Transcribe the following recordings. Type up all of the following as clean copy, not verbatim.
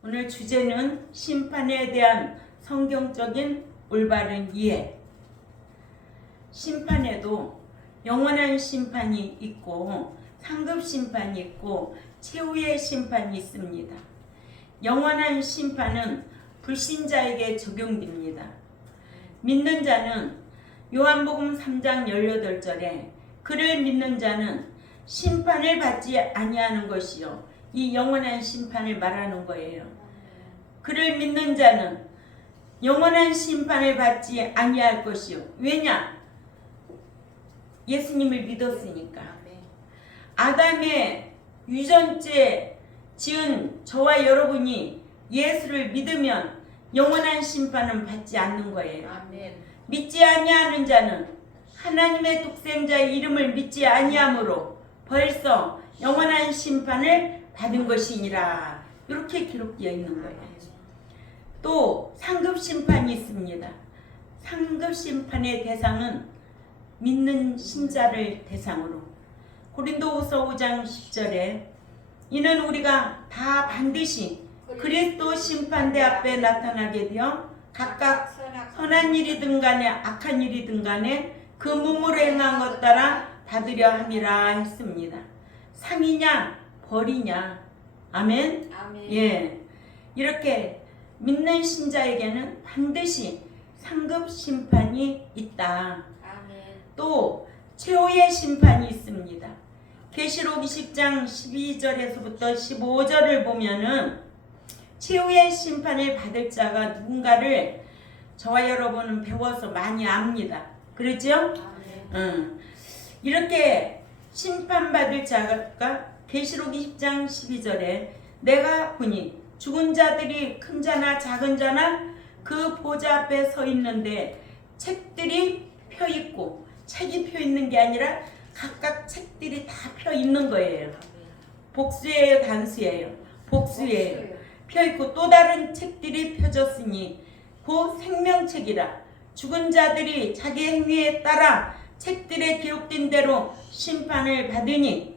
오늘 주제는 심판에 대한 성경적인 올바른 이해. 심판에도 영원한 심판이 있고 상급 심판이 있고 최후의 심판이 있습니다. 영원한 심판은 불신자에게 적용됩니다. 믿는 자는 요한복음 3장 18절에 그를 믿는 자는 심판을 받지 아니하는 것이요 이 영원한 심판을 말하는 거예요. 그를 믿는 자는 영원한 심판을 받지 아니할 것이요. 왜냐? 예수님을 믿었으니까. 아담의 유전죄 지은 저와 여러분이 예수를 믿으면 영원한 심판은 받지 않는 거예요. 믿지 아니하는 자는 하나님의 독생자의 이름을 믿지 아니하므로 벌써 영원한 심판을 받은 것이니라. 이렇게 기록되어 있는 거예요. 또 상급 심판이 있습니다. 상급 심판의 대상은 믿는 신자를 대상으로 고린도후서 5장 10절에 이는 우리가 다 반드시 그리스도 심판대 앞에 나타나게 되어 각각 선한 일이든 간에 악한 일이든 간에 그 몸으로 행한 것 따라 받으려 함이라 했습니다. 상이냐 벌이냐. 아멘. 예, 이렇게 믿는 신자에게는 반드시 상급 심판이 있다. 또 최후의 심판이 있습니다. 계시록 20장 12절에서부터 15절을 보면은 최후의 심판을 받을 자가 누군가를 저와 여러분은 배워서 많이 압니다. 그렇죠? 이렇게 심판받을 자가 계시록 20장 12절에 내가 보니 죽은 자들이 큰 자나 작은 자나 그 보좌 앞에 서 있는데 책들이 펴 있고 책이 펴 있는 게 아니라 각각 책들이 다 펴 있는 거예요. 복수예요, 단수예요? 복수예요. 펴 있고 또 다른 책들이 펴졌으니 그 생명책이라 죽은 자들이 자기 행위에 따라 책들에 기록된 대로 심판을 받으니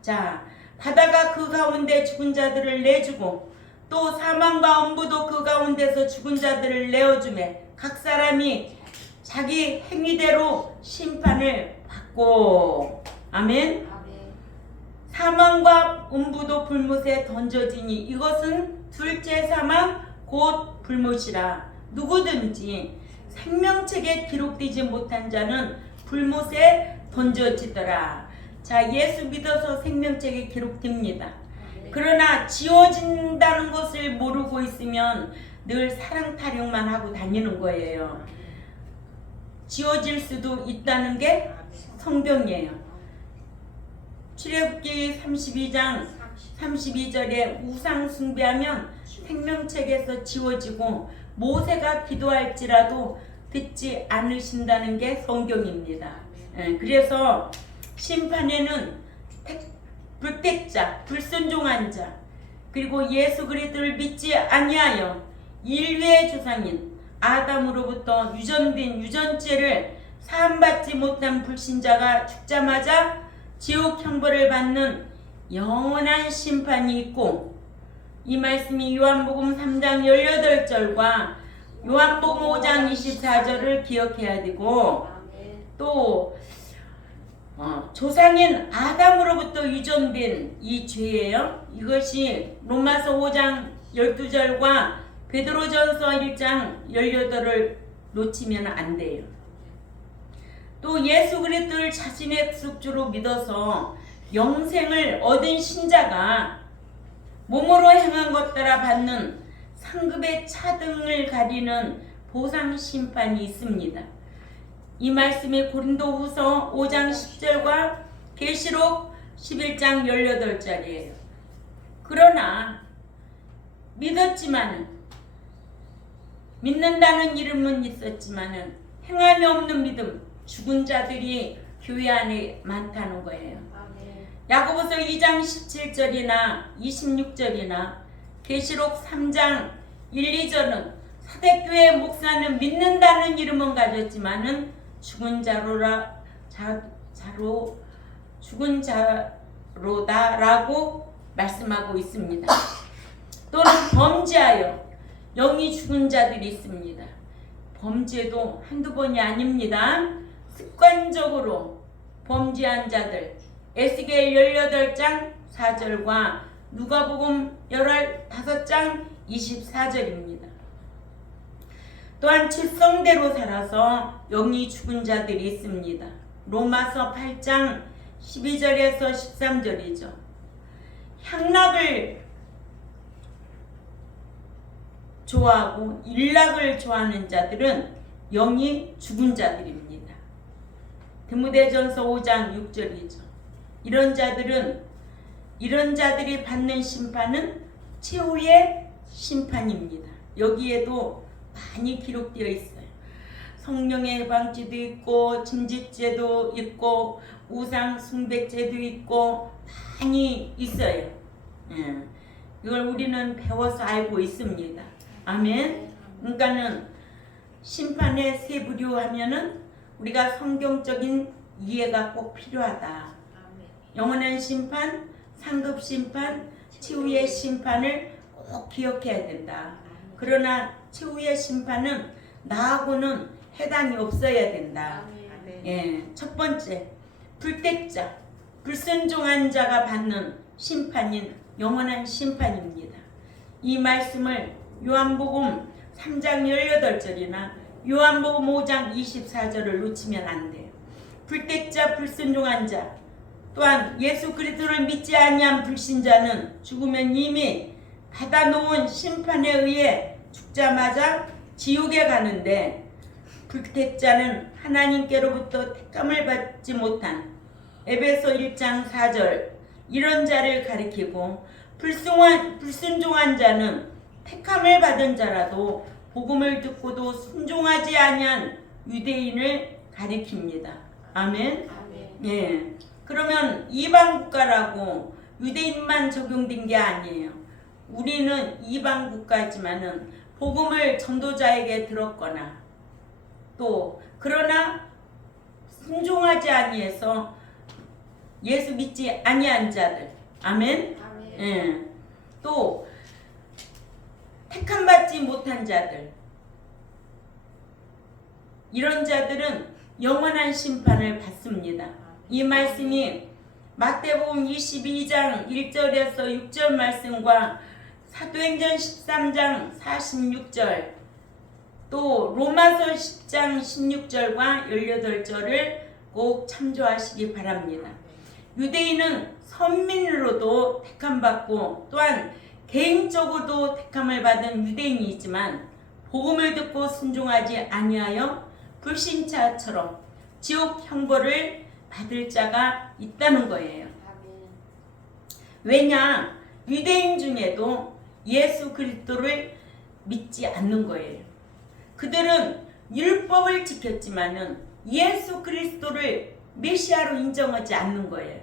자 바다가 그 가운데 죽은 자들을 내주고 또 사망과 엄부도 그 가운데서 죽은 자들을 내어주매 각 사람이 자기 행위대로 심판을 받고 아멘. 사망과 음부도 불못에 던져지니 이것은 둘째 사망 곧 불못이라. 누구든지 생명책에 기록되지 못한 자는 불못에 던져지더라. 자, 예수 믿어서 생명책에 기록됩니다. 그러나 지워진다는 것을 모르고 있으면 늘 사랑 타령만 하고 다니는 거예요. 지워질 수도 있다는 게 성경이에요. 출애굽기 32장 32절에 우상 숭배하면 생명책에서 지워지고 모세가 기도할지라도 듣지 않으신다는 게 성경입니다. 그래서 심판에는 불택자, 불순종한 자, 그리고 예수 그리스도를 믿지 아니하여 인류의 조상인 아담으로부터 유전된 유전죄를 사함받지 못한 불신자가 죽자마자 지옥 형벌을 받는 영원한 심판이 있고 이 말씀이 요한복음 3장 18절과 요한복음 5장 24절을 기억해야 되고 또 조상인 아담으로부터 유전된 이 죄예요. 이것이 로마서 5장 12절과 베드로전서 1장 18절을 놓치면 안 돼요. 또 예수 그리스도를 자신의 구속주로 믿어서 영생을 얻은 신자가 몸으로 행한 것 따라 받는 상급의 차등을 가리는 보상 심판이 있습니다. 이 말씀이 고린도후서 5장 10절과 계시록 11장 18절이에요. 그러나 믿었지만은 믿는다는 이름은 있었지만은 행함이 없는 믿음 죽은 자들이 교회 안에 많다는 거예요. 야고보서 2장 17절이나 26절이나 계시록 3장 1, 2절은 사대교회 목사는 믿는다는 이름은 가졌지만은 죽은 자로다라고 말씀하고 있습니다. 또는 범죄하여 영이 죽은 자들이 있습니다. 범죄도 한두 번이 아닙니다. 습관적으로 범죄한 자들, 에스겔 18장 4절과 누가복음 5장 24절입니다. 또한 칠성대로 살아서 영이 죽은 자들이 있습니다. 로마서 8장 12절에서 13절이죠. 향락을 좋아하고 일락을 좋아하는 자들은 영이 죽은 자들입니다. 디모데전서 5장 6절이죠. 이런 자들이 받는 심판은 최후의 심판입니다. 여기에도 많이 기록되어 있어요. 성령의 방치도 있고 진직죄도 있고 우상 숭배죄도 있고 많이 있어요. 이걸 우리는 배워서 알고 있습니다. 아멘. 그러니까는 심판의 세 부류 하면은 우리가 성경적인 이해가 꼭 필요하다. 영원한 심판, 상급 심판, 최후의 심판을 꼭 기억해야 된다. 그러나 최후의 심판은 나하고는 해당이 없어야 된다. 첫 번째, 불택자, 불순종한 자가 받는 심판인 영원한 심판입니다. 이 말씀을 요한복음 3장 18절이나 요한복음 5장 24절을 놓치면 안 돼요. 불택자, 불순종한 자, 또한 예수 그리스도를 믿지 아니한 불신자는 죽으면 이미 받아놓은 심판에 의해 죽자마자 지옥에 가는데, 불택자는 하나님께로부터 택함을 받지 못한 에베소 1장 4절 이런 자를 가리키고, 불순종한 자는 택함을 받은 자라도 복음을 듣고도 순종하지 아니한 유대인을 가리킵니다. 아멘. 예. 그러면 이방 국가라고 유대인만 적용된 게 아니에요. 우리는 이방 국가지만은 복음을 전도자에게 들었거나 또 그러나 순종하지 아니해서 예수 믿지 아니한 자들. 아멘. 예. 또 택함 받지 못한 자들, 이런 자들은 영원한 심판을 받습니다. 이 말씀이 마태복음 22장 1절에서 6절 말씀과 사도행전 13장 46절, 또 로마서 10장 16절과 18절을 꼭 참조하시기 바랍니다. 유대인은 선민으로도 택함받고 또한 개인적으로도 택함을 받은 유대인이지만 복음을 듣고 순종하지 아니하여 불신자처럼 지옥 형벌을 받을 자가 있다는 거예요. 왜냐? 유대인 중에도 예수 그리스도를 믿지 않는 거예요. 그들은 율법을 지켰지만은 예수 그리스도를 메시아로 인정하지 않는 거예요.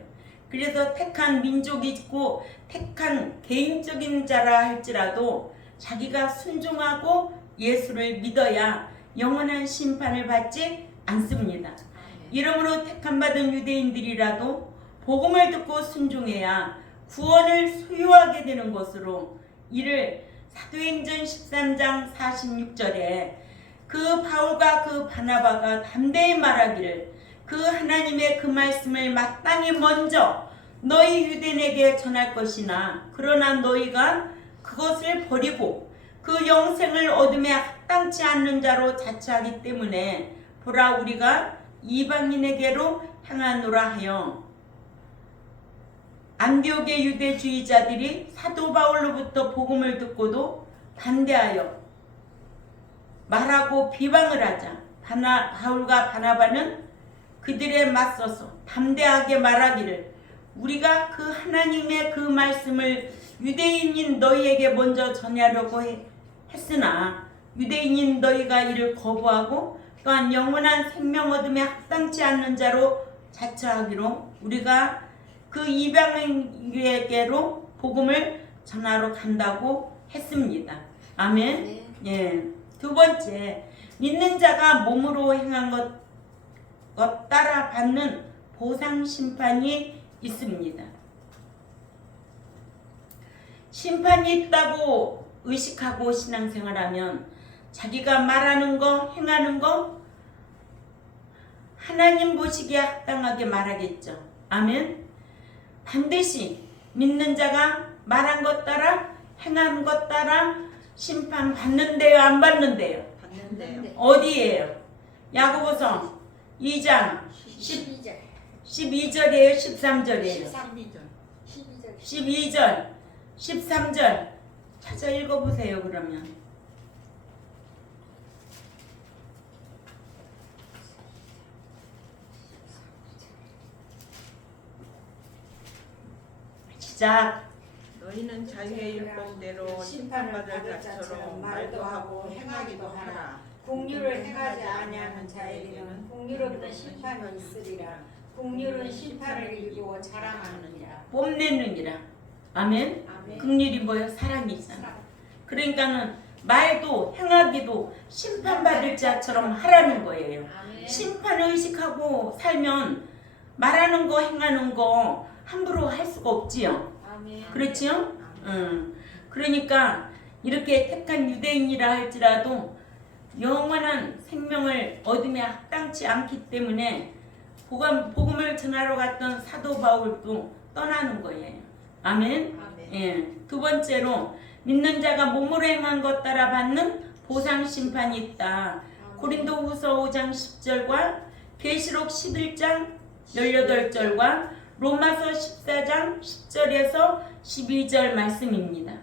그래서 택한 민족이 있고 택한 개인적인 자라 할지라도 자기가 순종하고 예수를 믿어야 영원한 심판을 받지 않습니다. 이러므로 택함받은 유대인들이라도 복음을 듣고 순종해야 구원을 소유하게 되는 것으로, 이를 사도행전 13장 46절에 그 바울과 그 바나바가 담대히 말하기를, 그 하나님의 그 말씀을 마땅히 먼저 너희 유대인에게 전할 것이나, 그러나 너희가 그것을 버리고 그 영생을 얻음에 합당치 않는 자로 자처하기 때문에 보라, 우리가 이방인에게로 향하노라 하여, 안디옥의 유대주의자들이 사도 바울로부터 복음을 듣고도 반대하여 말하고 비방을 하자 바울과 바나바는 그들에 맞서서 담대하게 말하기를, 우리가 그 하나님의 그 말씀을 유대인인 너희에게 먼저 전하려고 했으나 유대인인 너희가 이를 거부하고 또한 영원한 생명 얻음에 합당치 않는 자로 자처하기로 우리가 그 이방인에게로 복음을 전하러 간다고 했습니다. 아멘. 예. 두 번째, 믿는 자가 몸으로 행한 것 따라 받는 보상 심판이 있습니다. 심판이 있다고 의식하고 신앙생활하면 자기가 말하는 거, 행하는 거 하나님 보시기에 합당하게 말하겠죠. 아멘. 반드시 믿는 자가 말한 것 따라 행한 것 따라 심판 받는데요, 안 받는데요? 받는데요. 어디예요? 야고보서 2장 12절이에요, 13절이에요? 12절, 13절 찾아 읽어보세요. 그러면 시작. 너희는 자유의 율법대로 심판받을 자처럼 말도 하고 행하기도 하라. 공률을 행하지 아니하는 자에게는 공률없는 심판이 있으리라. 공률은 심판을 이기고 자랑하느니라. 뽐내느니라. 아멘. 아멘. 긍휼이 뭐예요? 사랑이잖아. 그러니까는 말도 행하기도 심판받을 자처럼 하라는 거예요. 아멘. 심판을 의식하고 살면 말하는 거 행하는 거 함부로 할 수가 없지요. 아멘. 그렇지요? 그러니까 이렇게 택한 유대인이라 할지라도 영원한 생명을 얻음에 합당치 않기 때문에 복음을 전하러 갔던 사도 바울도 떠나는 거예요. 아멘. 아멘. 예. 두 번째로 믿는 자가 몸으로 행한 것 따라 받는 보상 심판이 있다. 고린도후서 5장 10절과 계시록 11장 18절과 로마서 14장 10절에서 12절 말씀입니다.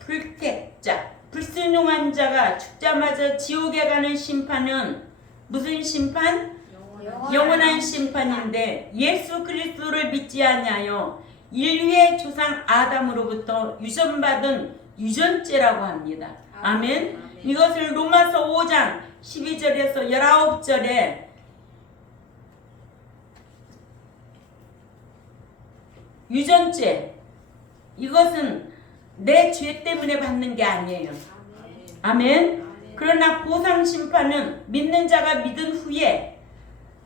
불택자, 불순종한 자가 죽자마자 지옥에 가는 심판은 무슨 심판? 영원한 심판인데 예수 그리스도를 믿지 아니하여 인류의 조상 아담으로부터 유전받은 유전죄라고 합니다. 아멘. 이것을 로마서 5장 12절에서 19절에 유전죄, 이것은 내 죄 때문에 받는 게 아니에요. 아멘. 그러나 보상 심판은 믿는 자가 믿은 후에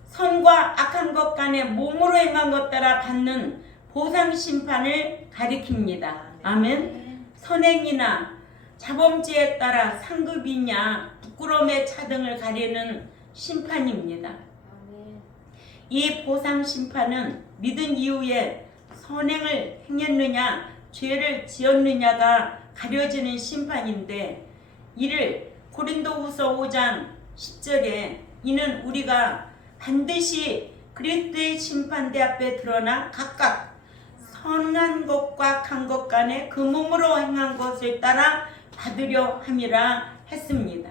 선과 악한 것 간에 몸으로 행한 것 따라 받는 보상 심판을 가리킵니다. 아멘. 선행이나 자범죄에 따라 상급이냐 부끄러움의 차등을 가리는 심판입니다. 이 보상 심판은 믿은 이후에 선행을 행했느냐 죄를 지었느냐가 가려지는 심판인데 이를 고린도후서 5장 10절에 이는 우리가 반드시 그리스도의 심판대 앞에 드러나 각각 선한 것과 악한 것 간에 그 몸으로 행한 것을 따라 받으려 함이라 했습니다.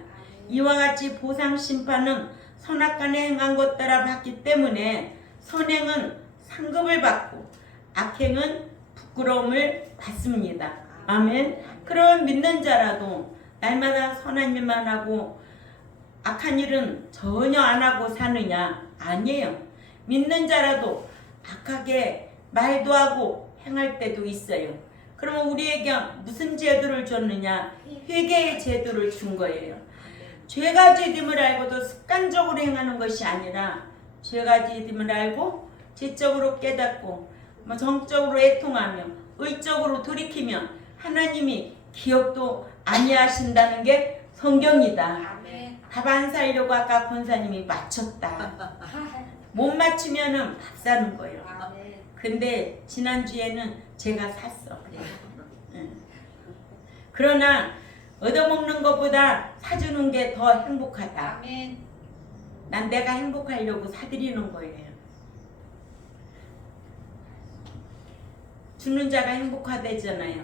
이와 같이 보상 심판은 선악간에 행한 것 따라 받기 때문에 선행은 상급을 받고 악행은 부끄러움을 받습니다. 아멘. 그런 믿는 자라도 날마다 선한 일만 하고 악한 일은 전혀 안 하고 사느냐? 아니에요. 믿는 자라도 악하게 말도 하고 행할 때도 있어요. 그러면 우리에게 무슨 제도를 줬느냐? 회개의 제도를 준 거예요. 죄가 죄됨을 알고도 습관적으로 행하는 것이 아니라 죄가 죄됨을 알고 지적으로 깨닫고 정적으로 애통하며 의적으로 돌이키면 하나님이 기억도 아니하신다는 게 성경이다. 밥 안 살려고 아까 권사님이 맞췄다. 못 맞추면은 밥 사는 거예요. 근데 지난주에는 제가 샀어. 그러나 얻어먹는 것보다 사주는 게 더 행복하다. 난 내가 행복하려고 사드리는 거예요. 주는 자가 행복하대잖아요.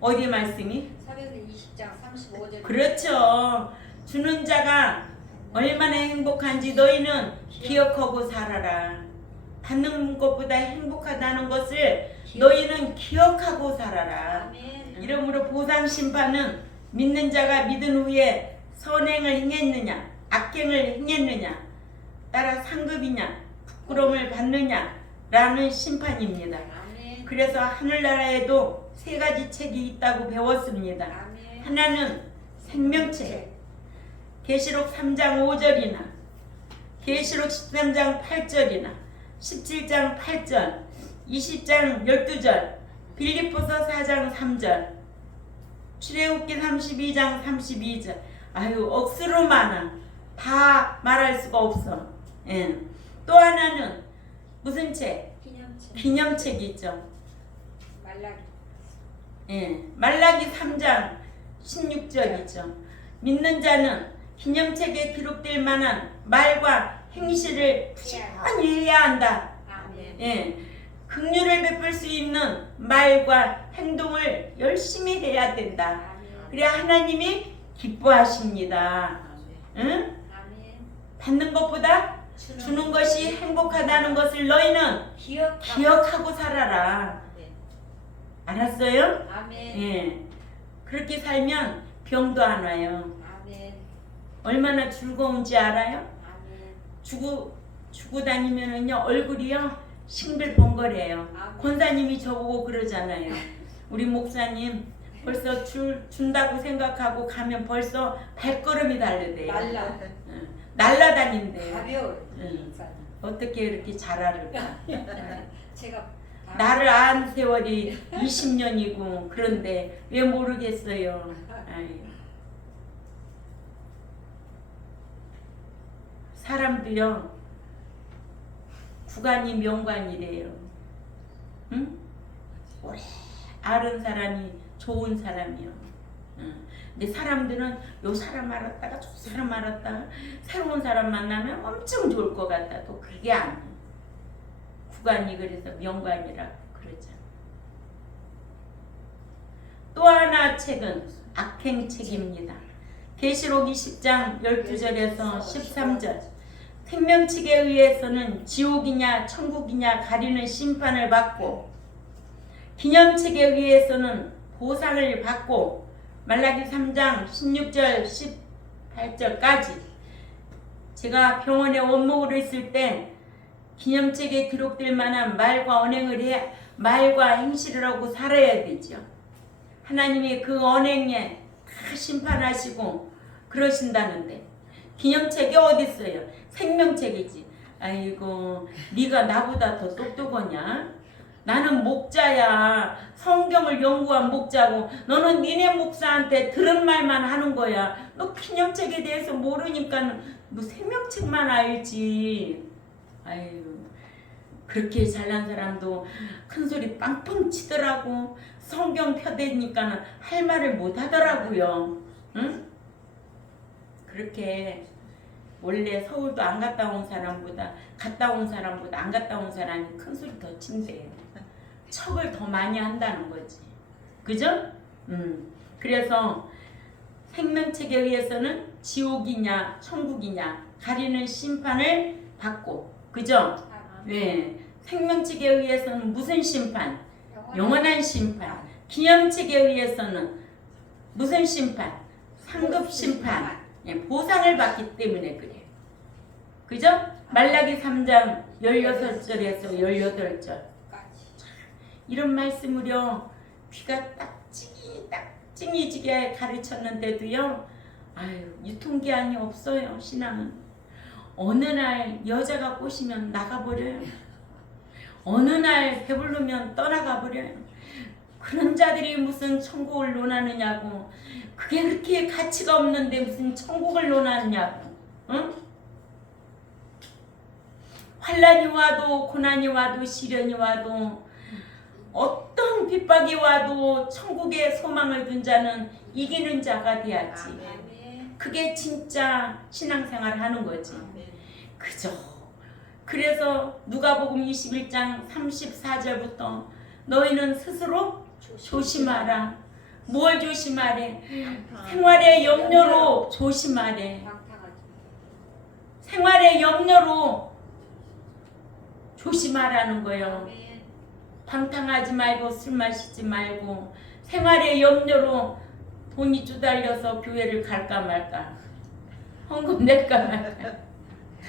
어디 말씀이? 420장 35절. 그렇죠. 주는 자가 얼마나 행복한지 너희는 기억하고 살아라. 받는 것보다 행복하다는 것을 너희는 기억하고 살아라. 이러므로 보상 심판은 믿는 자가 믿은 후에 선행을 행했느냐 악행을 행했느냐 따라 상급이냐 부끄러움을 받느냐라는 심판입니다. 그래서 하늘나라에도 세 가지 책이 있다고 배웠습니다. 하나는 생명책, 계시록 3장 5절이나 계시록 13장 8절이나 17장 8절, 20장 12절, 빌립보서 4장 3절, 출애굽기 32장 32절. 아유, 억수로 많아. 다 말할 수가 없어. 예. 또 하나는 무슨 책? 기념책. 기념책이죠. 말라기. 예. 말라기 3장 16절이죠. 믿는 자는 기념책에 기록될 만한 말과 행실을 부지런히 해야 한다. 아멘. 예. 긍휼을 베풀 수 있는 말과 행동을 열심히 해야 된다. 아멘. 그래야 하나님이 기뻐하십니다. 응? 아멘. 받는 것보다 주는 것이 행복하다는 것을 너희는 기억하고 살아라. 알았어요? 아멘. 예. 그렇게 살면 병도 안 와요. 아멘. 얼마나 즐거운지 알아요? 아멘. 주고 다니면은요, 얼굴이요 싱글벙글해요. 아멘. 권사님이 저보고 그러잖아요. 우리 목사님 벌써 준다고 생각하고 가면 벌써 발걸음이 다르대요. 날라다닌대요. 가벼워요. 응. 목사님. 어떻게 이렇게 잘 알을까? 제가 나를 안 세월이 20년이고 그런데 왜 모르겠어요. 아이. 사람도요 구간이 명관이래요. 응? 오래 아는 사람이 좋은 사람이요. 응. 근데 사람들은 요 사람 알았다가 저 사람 알았다가 새로운 사람 만나면 엄청 좋을 것 같아도 그게 아니에요. 구간이 그래서 명관이라고 그러죠. 또 하나 책은 악행책입니다. 계시록 20장 12절에서 13절. 생명책에 의해서는 지옥이냐 천국이냐 가리는 심판을 받고 기념책에 의해서는 보상을 받고 말라기 3장 16절 18절까지 제가 병원에 원목으로 있을 때 기념책에 기록될 만한 말과 언행을 해 말과 행실을 하고 살아야 되죠. 하나님이 그 언행에 다 심판하시고 그러신다는데 기념책이 어디 있어요? 생명책이지. 아이고 네가 나보다 더 똑똑하냐? 나는 목자야. 성경을 연구한 목자고 너는 니네 목사한테 들은 말만 하는 거야. 너 기념책에 대해서 모르니까 너 생명책만 알지. 아유 그렇게 잘난 사람도 큰 소리 빵빵 치더라고. 성경 펴대니까 할 말을 못 하더라고요. 응? 그렇게 원래 서울도 안 갔다 온 사람보다 갔다 온 사람보다 안 갔다 온 사람이 큰 소리 더 친대요. 척을 더 많이 한다는 거지. 그죠? 그래서 생명책에 의해서는 지옥이냐 천국이냐 가리는 심판을 받고 그죠? 네. 생명책에 의해서는 무슨 심판? 영원한 심판. 기념책에 의해서는 무슨 심판? 상급 심판. 예, 보상을 받기 때문에 그래. 그죠? 말라기 3장 16절에서 18절. 이런 말씀으로 귀가 딱찡이지게 가르쳤는데도요. 아유 유통기한이 없어요. 신앙은. 어느 날 여자가 꼬시면 나가버려요. 어느 날 배부르면 떠나가버려요. 그런 자들이 무슨 천국을 논하느냐고. 그게 그렇게 가치가 없는데 무슨 천국을 논하느냐고. 응? 환난이 와도 고난이 와도 시련이 와도 어떤 핍박이 와도 천국에 소망을 둔 자는 이기는 자가 돼야지. 그게 진짜 신앙생활 하는 거지. 그죠. 그래서 누가복음 21장 34절부터 너희는 스스로 조심하라. 뭘 조심하래? 생활의 염려로 조심하래. 생활의 염려로 조심하라는 거예요. 방탕하지 말고 술 마시지 말고 생활의 염려로 돈이 쪼달려서 교회를 갈까 말까 헌금 낼까 말까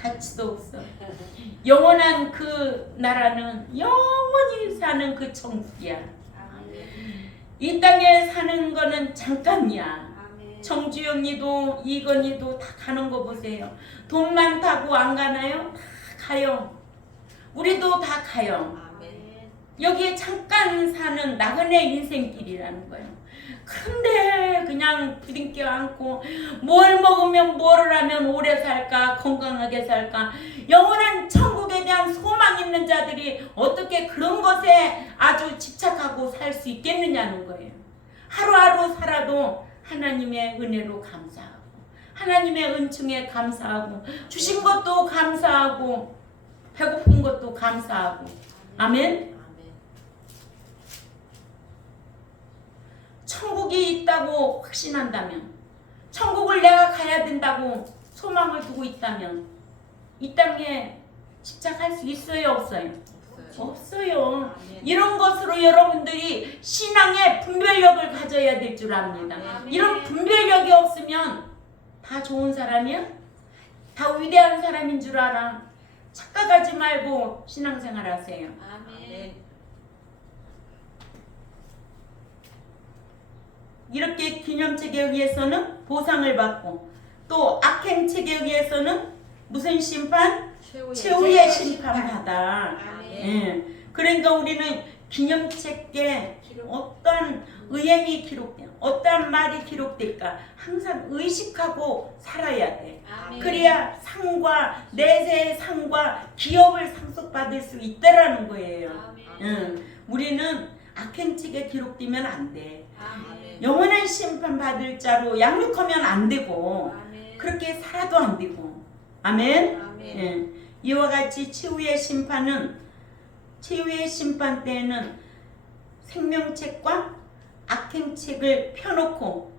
가치도 없어. 영원한 그 나라는 영원히 사는 그 천국이야. 이 땅에 사는 거는 잠깐이야. 정주영이도 이건희도 다 가는 거 보세요. 돈 많다고 안 가나요? 다 가요. 우리도 다 가요. 여기에 잠깐 사는 나그네 인생길이라는 거예요. 근데 그냥 부둥켜 안고 뭘 먹으면 뭐를 하면 오래 살까, 건강하게 살까, 영원한 천국에 대한 소망 있는 자들이 어떻게 그런 것에 아주 집착하고 살 수 있겠느냐는 거예요. 하루하루 살아도 하나님의 은혜로 감사하고, 하나님의 은총에 감사하고, 주신 것도 감사하고, 배고픈 것도 감사하고. 아멘. 천국이 있다고 확신한다면, 천국을 내가 가야 된다고 소망을 두고 있다면 이 땅에 집착할 수 있어요, 없어요? 없어요. 이런 것으로 여러분들이 신앙의 분별력을 가져야 될 줄 압니다. 이런 분별력이 없으면 다 좋은 사람이야? 다 위대한 사람인 줄 알아. 착각하지 말고 신앙생활 하세요. 아멘. 이렇게 기념책에 의해서는 보상을 받고, 또 악행책에 의해서는 무슨 심판? 최후의 심판받아. 예. 그러니까 우리는 기념책에 어떤 의행이 기록돼, 어떤 말이 기록될까 항상 의식하고 살아야 돼. 아멘. 그래야 상과 내세의 상과 기업을 상속받을 수 있다라는 거예요. 아멘. 우리는 악행책에 기록되면 안 돼. 아멘. 영원한 심판 받을 자로 양육하면 안 되고, 아멘. 그렇게 살아도 안 되고. 아멘. 아멘. 예. 이와 같이 최후의 심판은, 최후의 심판 때에는 생명책과 악행책을 펴놓고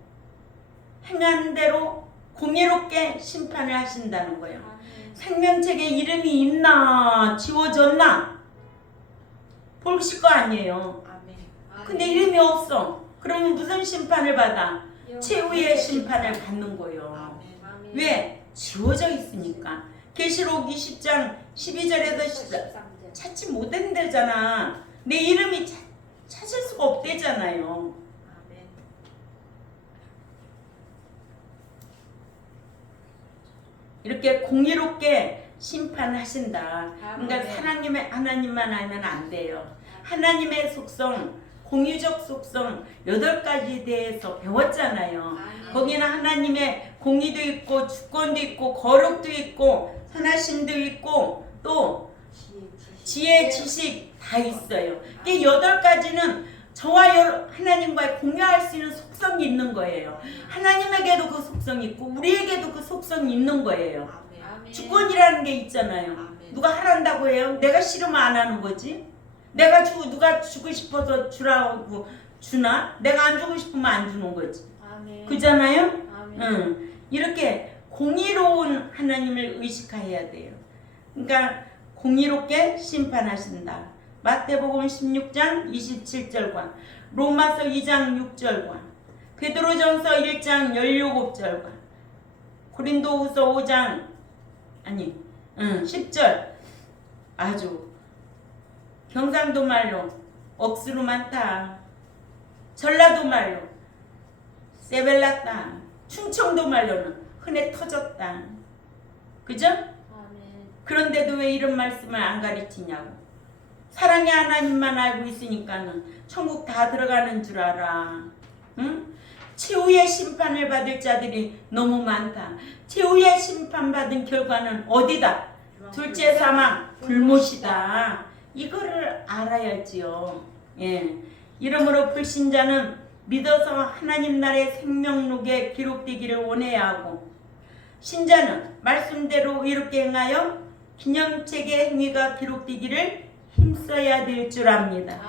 행한 대로 공의롭게 심판을 하신다는 거예요. 아멘. 생명책에 이름이 있나 지워졌나 보실 거 아니에요. 근데 이름이 없어. 그러면 무슨 심판을 받아? 최후의 심판을 받는 거예요. 아멘. 왜? 지워져 있으니까. 계시록 20장 12절에서 14절 찾지 못한대잖아. 내 이름이 찾을 수가 없대잖아요. 이렇게 공의롭게 심판하신다. 그러니까 하나님만 알면 안 돼요. 하나님의 속성, 공유적 속성 8가지에 대해서 배웠잖아요. 거기는 하나님의 공의도 있고 주권도 있고 거룩도 있고 선하심도 있고 또 지혜, 지식 다 있어요. 이 8가지는 저와 하나님과 공유할 수 있는 속성이 있는 거예요. 하나님에게도 그 속성이 있고 우리에게도 그 속성이 있는 거예요. 주권이라는 게 있잖아요. 누가 하란다고 해요? 내가 싫으면 안 하는 거지. 누가 주고 싶어서 주라고 주나? 내가 안 주고 싶으면 안 주는 거지. 그잖아요? 이렇게 공의로운 하나님을 의식해야 돼요. 그러니까 공의롭게 심판하신다. 마태복음 16장 27절과 로마서 2장 6절과 베드로전서 1장 17절과 고린도후서 5장 10절 아주 경상도 말로 억수로 많다. 전라도 말로 세벨랐다. 충청도 말로는 흔해 터졌다. 그죠? 그런데도 왜 이런 말씀을 안 가르치냐고. 사랑의 하나님만 알고 있으니까는 천국 다 들어가는 줄 알아. 응? 최후의 심판을 받을 자들이 너무 많다. 최후의 심판받은 결과는 어디다? 둘째 사망, 불못이다. 이거를 알아야지요. 예. 이러므로 불신자는 믿어서 하나님 나라의 생명록에 기록되기를 원해야 하고, 신자는 말씀대로 이렇게 행하여 기념책의 행위가 기록되기를 힘써야 될 줄 압니다.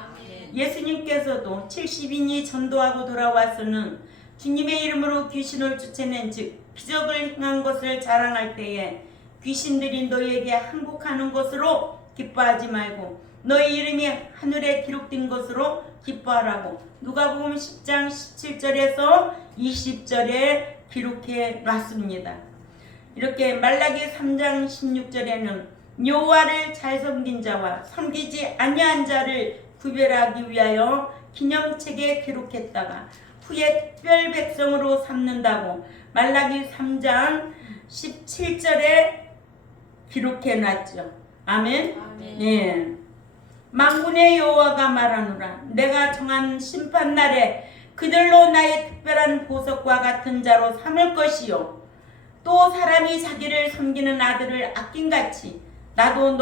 예수님께서도 70인이 전도하고 돌아와서는 주님의 이름으로 귀신을 쫓아낸 즉 기적을 행한 것을 자랑할 때에 귀신들이 너희에게 항복하는 것으로 기뻐하지 말고 너희 이름이 하늘에 기록된 것으로 기뻐하라고 누가복음 10장 17절에서 20절에 기록해 놨습니다. 이렇게 말라기 3장 16절에는 여호와를 잘 섬긴 자와 섬기지 아니한 자를 구별하기 위하여 기념책에 기록했다가 후에 특별 백성으로 삼는다고 말라기 3장 17절에 기록해 놨죠. 아멘. 아멘. 예. 만군의 여호와가 말하노라. 내가 정한 심판날에 그들로 나의 특별한 보석과 같은 자로 삼을 것이요 또 사람이 자기를 섬기는 아들을 아낌같이 나도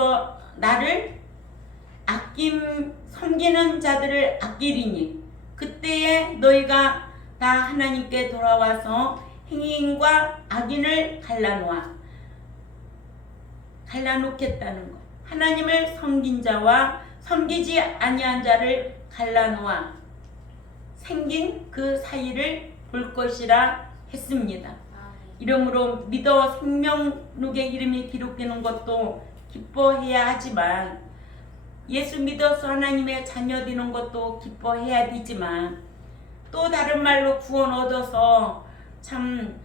나를 섬기는 자들을 아끼리니 그때에 너희가 다 하나님께 돌아와서 행인과 악인을 갈라놓겠다는 것. 하나님을 섬긴 자와 섬기지 아니한 자를 갈라놓아 생긴 그 사이를 볼 것이라 했습니다. 이러므로 믿어 생명록의 이름이 기록되는 것도 기뻐해야 하지만 예수 믿어서 하나님의 자녀 되는 것도 기뻐해야 되지만 또 다른 말로 구원 얻어서 참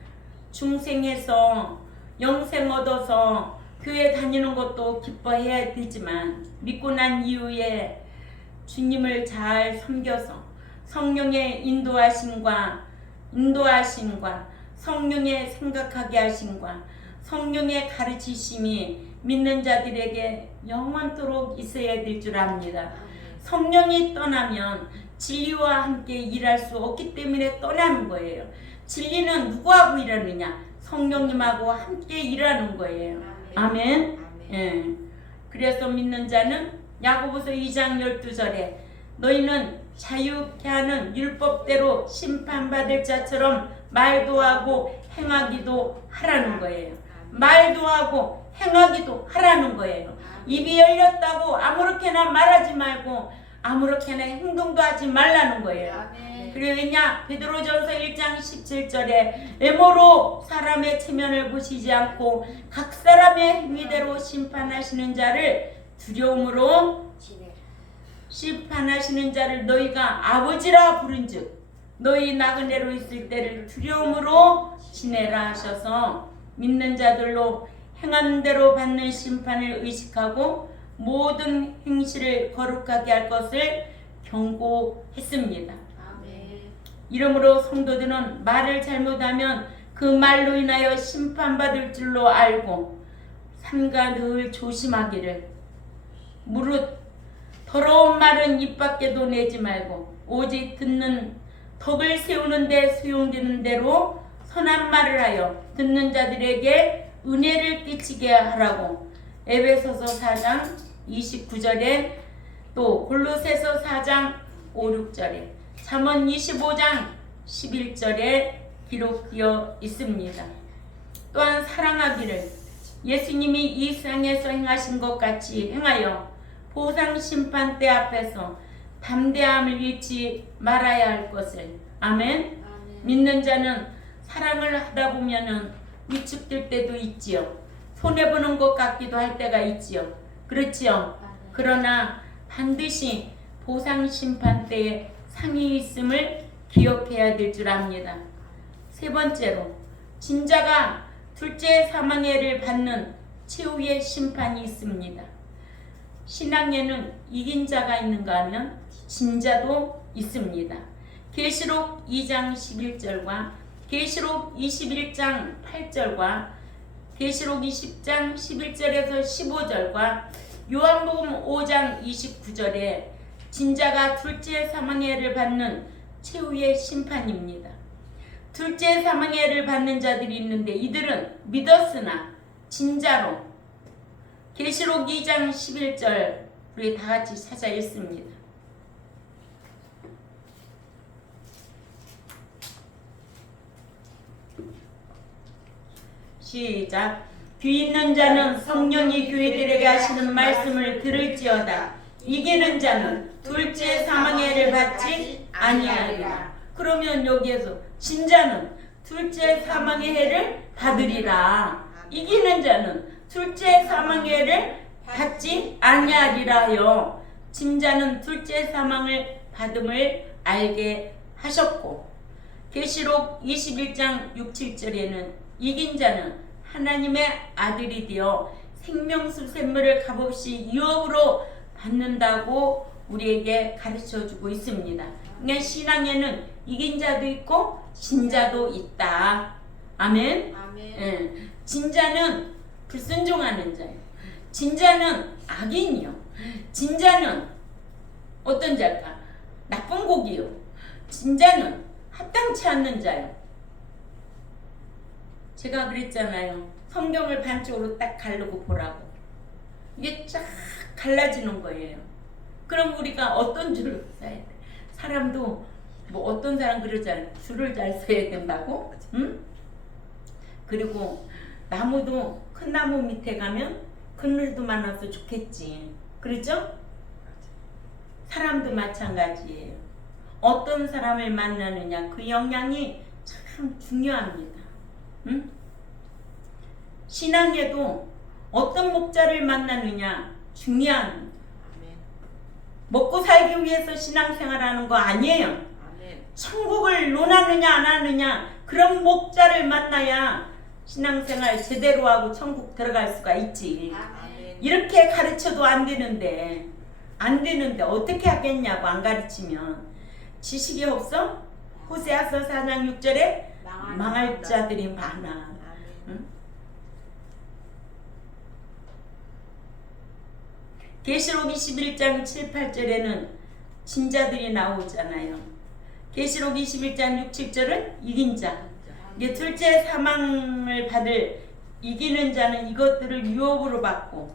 중생해서 영생 얻어서 교회 다니는 것도 기뻐해야 되지만 믿고 난 이후에 주님을 잘 섬겨서 성령의 인도하심과 성령의 생각하게 하심과 성령의 가르치심이 믿는 자들에게 영원토록 있어야 될 줄 압니다. 성령이 떠나면 진리와 함께 일할 수 없기 때문에 떠나는 거예요. 진리는 누구하고 일하느냐? 성령님하고 함께 일하는 거예요. 아멘. 예. 그래서 믿는 자는 야고보서 2장 12절에 너희는 자유케 하는 율법대로 심판받을 자처럼 말도 하고 행하기도 하라는 거예요. 말도 하고 행하기도 하라는 거예요. 입이 열렸다고 아무렇게나 말하지 말고 아무렇게나 행동도 하지 말라는 거예요. 그리고 왜냐? 베드로전서 1장 17절에 애모로 사람의 체면을 보시지 않고 각 사람의 행위대로 심판하시는 자를 두려움으로 심판하시는 자를 너희가 아버지라 부른즉 너희 나그네로 있을 때를 두려움으로 지내라 하셔서 믿는 자들로 행하는 대로 받는 심판을 의식하고 모든 행실을 거룩하게 할 것을 경고했습니다. 이러므로 성도들은 말을 잘못하면 그 말로 인하여 심판받을 줄로 알고 삼가 늘 조심하기를 무릇 더러운 말은 입 밖에도 내지 말고 오직 듣는 덕을 세우는 데 수용되는 대로 선한 말을 하여 듣는 자들에게 은혜를 끼치게 하라고 에베소서 4장 29절에 또 골로새서 4장 5, 6절에 잠언 25장 11절에 기록되어 있습니다. 또한 사랑하기를 예수님이 이 세상에서 행하신 것 같이 행하여 보상 심판 때 앞에서 담대함을 잃지 말아야 할 것을. 아멘. 믿는 자는 사랑을 하다 보면은 위축될 때도 있지요. 손해보는 것 같기도 할 때가 있지요. 그렇지요. 그러나 반드시 보상 심판 때에 상이 있음을 기억해야 될 줄 압니다. 세 번째로 진자가 둘째 사망해를 받는 최후의 심판이 있습니다. 신앙에는 이긴 자가 있는가 하면 진자도 있습니다. 계시록 2장 11절과 계시록 21장 8절과 계시록 20장 11절에서 15절과 요한복음 5장 29절에 진자가 둘째 사망해를 받는 최후의 심판입니다. 둘째 사망해를 받는 자들이 있는데 이들은 믿었으나 진자로 계시록 2장 11절 우리 다 같이 찾아 읽습니다. 시작. 귀 있는 자는 성령이 교회들에게 하시는 말씀을 들을지어다. 이기는 자는 둘째 사망해를 받지 아니하리라. 그러면 여기에서 진자는 둘째 사망의 해를 받으리라. 이기는 자는 둘째 사망의 해를 받지 아니하리라 하여 진자는 둘째 사망을 받음을 알게 하셨고 계시록 21장 6, 7절에는 이긴 자는 하나님의 아들이 되어 생명수 샘물을 값없이 유업으로 받는다고 우리에게 가르쳐주고 있습니다. 그러니까 신앙에는 이긴 자도 있고 진자도 있다. 아멘. 예. 진자는 불순종하는 자예요. 진자는 악인이요. 진자는 어떤 자일까? 나쁜 곡이요. 진자는 합당치 않는 자요. 제가 그랬잖아요. 성경을 반쪽으로 딱 가르고 보라고. 이게 쫙 갈라지는 거예요. 그럼 우리가 어떤 줄을 써야 돼? 사람도 뭐 어떤 사람 그러잖아요. 줄을 잘 서야 된다고. 응? 그리고 나무도 큰 나무 밑에 가면 그늘도 많아서 좋겠지. 그렇죠? 사람도 마찬가지예요. 어떤 사람을 만나느냐 그 영향이 참 중요합니다. 응? 신앙에도 어떤 목자를 만나느냐 중요합니다. 아멘. 먹고 살기 위해서 신앙생활하는 거 아니에요. 아멘. 천국을 논하느냐 안 하느냐 그런 목자를 만나야 신앙생활 제대로 하고 천국 들어갈 수가 있지. 아멘. 이렇게 가르쳐도 안 되는데 어떻게 하겠냐고 안 가르치면 지식이 없어? 호세아서 4장 6절에 망할 자들이 많아. 아멘. 응? 계시록 21장 7, 8절에는 진자들이 나오잖아요. 계시록 21장 6, 7절은 이긴 자. 이게 둘째 사망을 받을 이기는 자는 이것들을 유업으로 받고,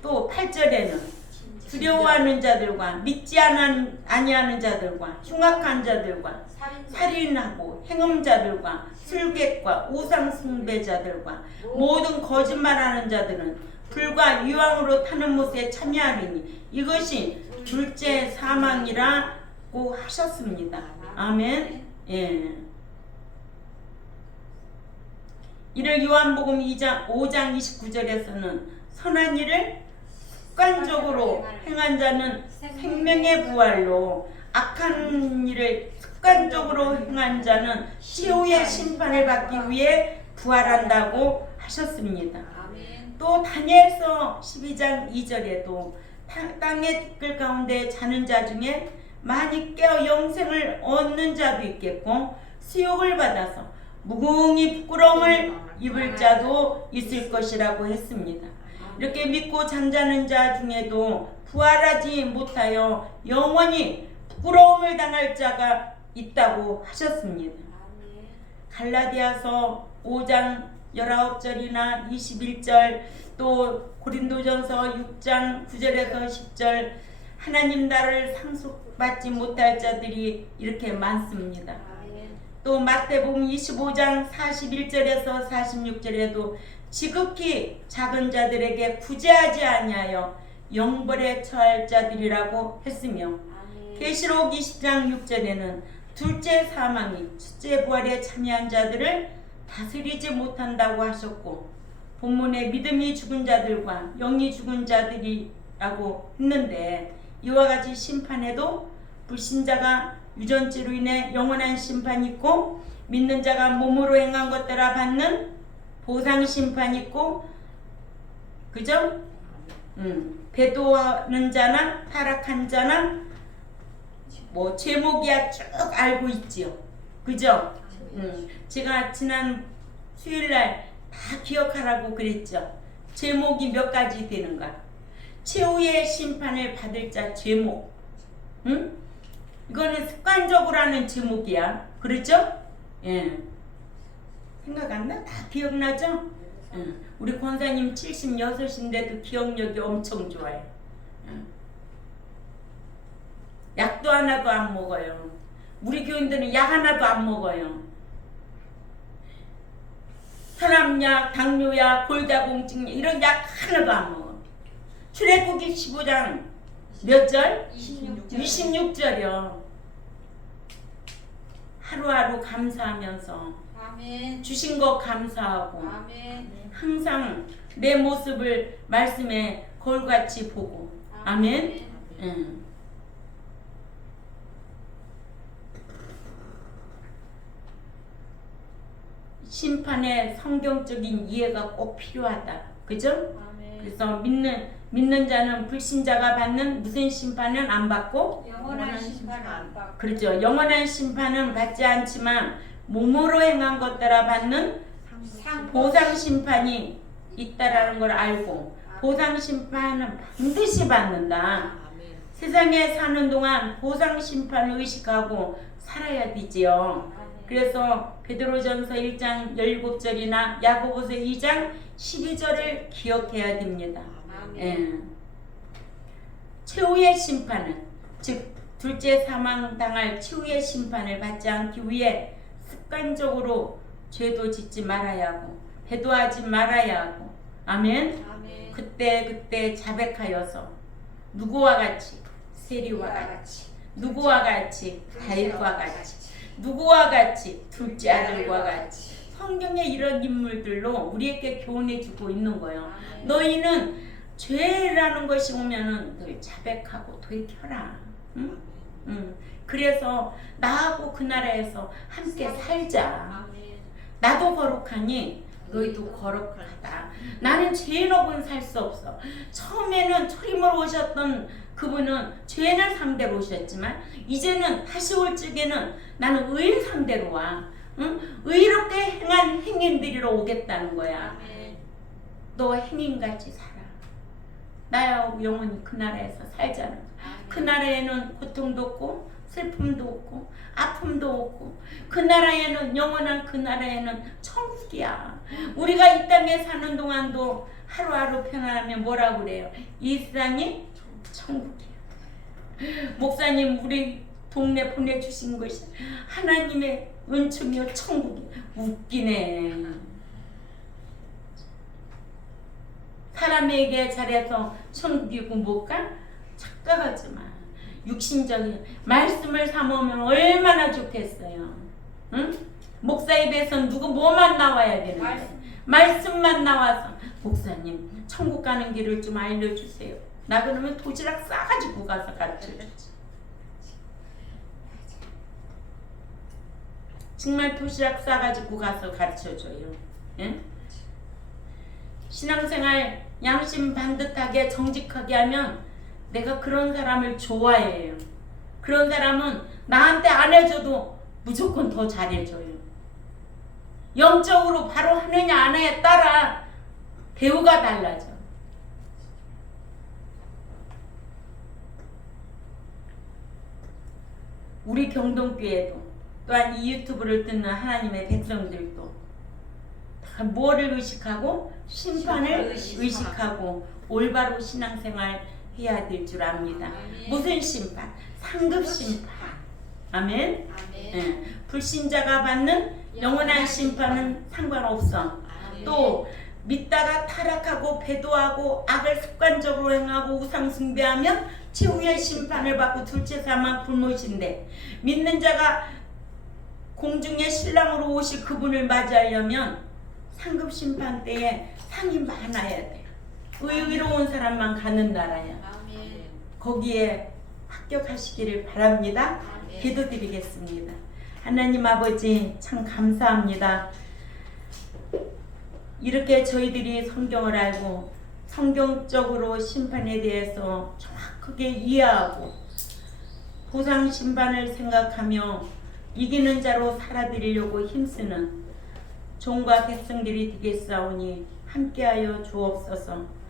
또 8절에는 두려워하는 자들과 믿지 아니하는 자들과 흉악한 자들과 살인하고 행음자들과 술객과 우상 숭배자들과 모든 거짓말하는 자들은 불과 유황으로 타는 못에 참여하리니 이것이 둘째 사망이라고 하셨습니다. 아멘. 예. 이를 요한복음 5장 29절에서는 선한 일을 습관적으로 행한 자는 생명의 부활로, 악한 일을 습관적으로 행한 자는 최후의 심판을 받기 위해 부활한다고 하셨습니다. 또 다니엘서 12장 2절에도 땅의 티끌 가운데 자는 자 중에 많이 깨어 영생을 얻는 자도 있겠고 수욕을 받아서 무궁히 부끄러움을 입을 자도 있을 것이라고 했습니다. 이렇게 믿고 잠자는 자 중에도 부활하지 못하여 영원히 부끄러움을 당할 자가 있다고 하셨습니다. 갈라디아서 5장 19절이나 21절, 또 고린도전서 6장 9절에서 10절, 하나님 나라를 상속받지 못할 자들이 이렇게 많습니다. 또 마태복음 25장 41절에서 46절에도 지극히 작은 자들에게 구제하지 아니하여 영벌에 처할 자들이라고 했으며, 계시록 20장 6절에는 둘째 사망이 첫째 부활에 참여한 자들을 다스리지 못한다고 하셨고, 본문에 믿음이 죽은 자들과 영이 죽은 자들이라고 했는데, 이와 같이 심판에도 불신자가 유전죄로 인해 영원한 심판이 있고, 믿는 자가 몸으로 행한 것 따라 받는 보상 심판이 있고, 그죠? 배도하는 자나 타락한 자나 뭐 제목이야 쭉 알고 있지요. 그죠? 제가 지난 수요일날 다 기억하라고 그랬죠. 제목이 몇 가지 되는가? 최후의 심판을 받을 자 제목. 응? 이거는 습관적으로 하는 제목이야. 그렇죠? 예. 생각 안 나? 다 기억나죠? 응. 우리 권사님 76인데도 기억력이 엄청 좋아요. 응. 약도 하나도 안 먹어요. 우리 교인들은 약 하나도 안 먹어요. 혈압약, 당뇨약, 골다공증 이런 약 하나도 안 먹어. 출애굽기 15장 몇 절? 26절이요. 하루하루 감사하면서 주신 거 감사하고 항상 내 모습을 말씀에 거울같이 보고. 아멘. 응. 심판의 성경적인 이해가 꼭 필요하다. 그죠? 그래서 믿는 자는 불신자가 받는 무슨 심판은 안 받고, 영원한 심판을 안 받고, 그렇죠. 영원한 심판은 받지 않지만 몸으로 행한 것 따라 받는 보상 심판이 있다라는 걸 알고, 보상 심판은 반드시 받는다. 세상에 사는 동안 보상 심판을 의식하고 살아야 되지요. 그래서 베드로전서 1장 17절이나 야고보서 2장 12절을 기억해야 됩니다. 예. 최후의 심판은 즉 둘째 사망당할 최후의 심판을 받지 않기 위해 습관적으로 죄도 짓지 말아야 하고 배도하지 말아야 하고 아멘. 그때 자백하여서 누구와 같이 세리와 같이 누구와 같이 다윗과 같이 누구와 같이 둘째 아들과 같이 성경에 이런 인물들로 우리에게 교훈해주고 있는 거예요. 너희는 죄라는 것이 오면은 늘 자백하고 돌이켜라. 응? 그래서 나하고 그 나라에서 함께 살자. 나도 거룩하니 너희도 거룩하다. 나는 죄인 없은 살 수 없어. 처음에는 초림으로 오셨던 그분은 죄인을 상대로 오셨지만 이제는 다시 올 적에는 나는 의인 상대로 와. 응? 의롭게 행한 행인들이로 오겠다는 거야. 너 행인같이 살아. 나야 영원히 그 나라에서 살자는 거야. 그 나라에는 고통도 없고 슬픔도 없고 아픔도 없고 그 나라에는 영원한 그 나라에는 천국이야. 우리가 이 땅에 사는 동안도 하루하루 편안하면 뭐라고 그래요? 이 세상이 천국이야. 목사님 우리 동네 보내주신 것이 하나님의 은총이요 천국이 웃기네. 사람에게 잘해서 천국이고 뭘까? 착각하지 마. 육신적인 말씀을 삼으면 얼마나 좋겠어요. 응? 목사 입에서 누구 뭐만 나와야 되는데 말씀만 나와서 목사님 천국 가는 길을 좀 알려주세요. 나 그러면 도시락 싸가지고 가서 가르쳐주지. 정말 도시락 싸가지고 가서 가르쳐줘요. 예? 신앙생활 양심 반듯하게 정직하게 하면 내가 그런 사람을 좋아해요. 그런 사람은 나한테 안 해줘도 무조건 더 잘해줘요. 영적으로 바로 하느냐 안 하느냐에 따라 대우가 달라져. 우리 경동교회도 또한 이 유튜브를 듣는 하나님의 백성들도 다 뭐를 의식하고 심판을 의식하고 올바로 신앙생활 해야 될 줄 압니다. 무슨 심판? 상급 심판. 아멘. 예. 불신자가 받는 영원한 심판은 상관없어. 또 믿다가 타락하고 배도하고 악을 습관적으로 행하고 우상 숭배하면 최후의 심판을 받고 둘째 사망 불못인데 믿는 자가 공중의 신랑으로 오실 그분을 맞이하려면 상급 심판 때에 상이 많아야 돼. 의로운 사람만 가는 나라야. 거기에 합격하시기를 바랍니다. 기도드리겠습니다. 하나님 아버지 참 감사합니다. 이렇게 저희들이 성경을 알고 성경적으로 심판에 대해서 정확하게 이해하고 보상 심판을 생각하며 이기는 자로 살아드리려고 힘쓰는 종과 백성들이 되겠사오니 함께하여 주옵소서.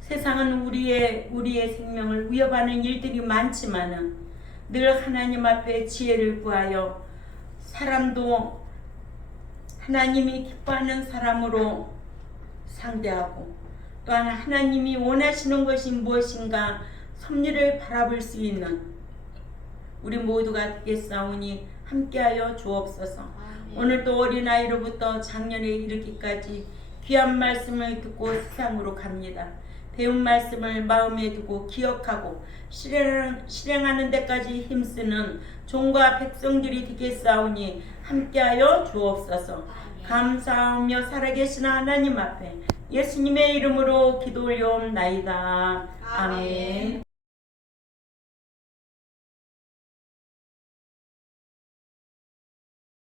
세상은 우리의 생명을 위협하는 일들이 많지만은 늘 하나님 앞에 지혜를 구하여 사람도 하나님이 기뻐하는 사람으로 상대하고 또한 하나님이 원하시는 것이 무엇인가 섭리를 바라볼 수 있는 우리 모두가 되겠사오니 함께하여 주옵소서. 오늘도 어린아이로부터 작년에 이르기까지 귀한 말씀을 듣고 세상으로 갑니다. 배운 말씀을 마음에 두고 기억하고 실행하는 데까지 힘쓰는 종과 백성들이 되겠사오니 함께하여 주옵소서. 감사하며 살아계신 하나님 앞에 예수님의 이름으로 기도 올려옵나이다. 아멘.